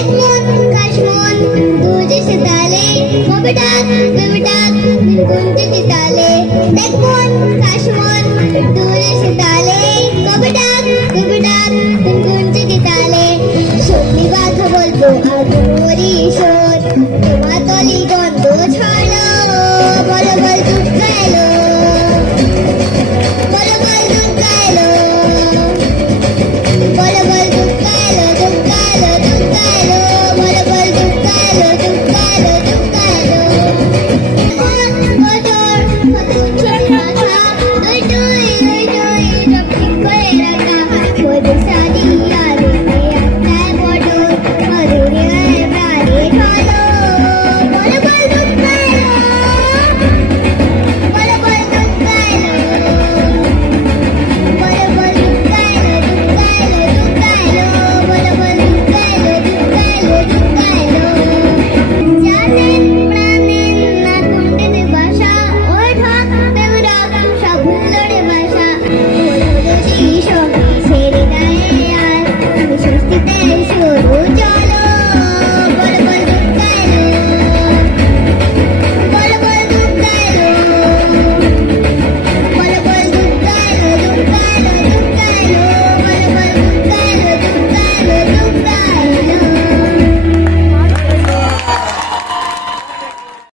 দেখমন কাশমন দুজে সে তালে কবে ডাক গুনগুনতে কি তালে দেখমন কাশমন দুজে সে তালে কবে ডাক গুনগুনতে কি তালে সত্যি কথা বলবো আগুন মরি শোন তোমার তলি